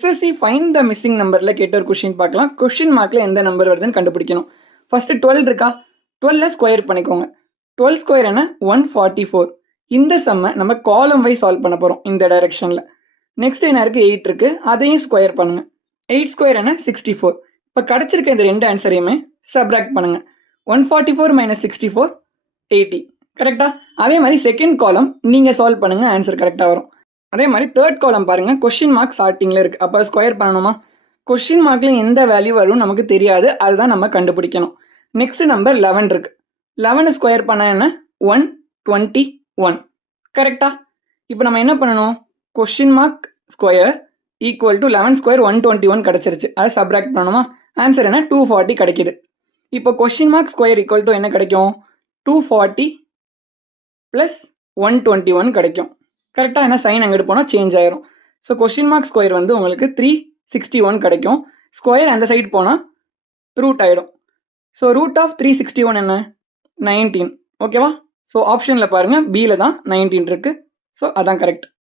SSC find the missing நம்பரில் கேட்ட ஒரு கொஷின் பார்க்கலாம். கொஷின் மார்க்கில் எந்த நம்பர் வருதுன்னு கண்டுபிடிக்கணும். ஃபஸ்ட்டு 12 இருக்கா, 12 ஸ்கொயர் பண்ணிக்கோங்க. 12 ஸ்கொயர் என்ன 144. இந்த சம்மை நம்ம காலம் வைஸ் சால்வ் பண்ண போகிறோம் இந்த டைரெக்ஷனில். நெக்ஸ்ட் என்ன இருக்குது, 8 இருக்குது, அதையும் ஸ்கொயர் பண்ணுங்கள். 8 ஸ்கொயர் என்ன 64. இப்போ கிடச்சிருக்க இந்த ரெண்டு ஆன்சரையுமே சப்ராக்ட் பண்ணுங்கள். 144 மைனஸ் 64 80. கரெக்டாக? அதே மாதிரி செகண்ட் காலம் நீங்கள் சால்வ் பண்ணுங்கள், ஆன்சர் கரெக்டாக வரும். அதே மாதிரி தேர்ட் காலம் பாருங்கள், கொஷின் மார்க் ஸ்டார்டிங்கில் இருக்குது. அப்போ ஸ்கொயர் பண்ணணுமா? கொஷின் மார்க்கில் எந்த வேல்யூ வரும் நமக்கு தெரியாது, அதுதான் நம்ம கண்டுபிடிக்கணும். நெக்ஸ்ட் நம்பர் 11 இருக்குது. 11 ஸ்கொயர் பண்ண என்ன 121. கரெக்டா? இப்போ நம்ம என்ன பண்ணணும், question mark square equal to 11 square 121 கிடச்சிருச்சு. அதை சப்ராக்ட் பண்ணணுமா? ஆன்சர் என்ன 240 கிடைக்குது. இப்போ question mark square equal to என்ன கிடைக்கும், 240 ப்ளஸ் 121 கிடைக்கும். கரெக்டாக? என்ன சைன் அங்கிட்டு போனால் சேஞ்ச் ஆயிரும். ஸோ கொஷின் மார்க் ஸ்கொயர் வந்து உங்களுக்கு 361 கிடைக்கும். ஸ்கொயர் அந்த சைடு போனால் ரூட் ஆகிடும். ஸோ ரூட் ஆஃப் 361 என்ன 19. ஓகேவா? ஸோ ஆப்ஷனில் பாருங்கள், பியில் தான் 19 இருக்குது. ஸோ அதான் கரெக்ட்.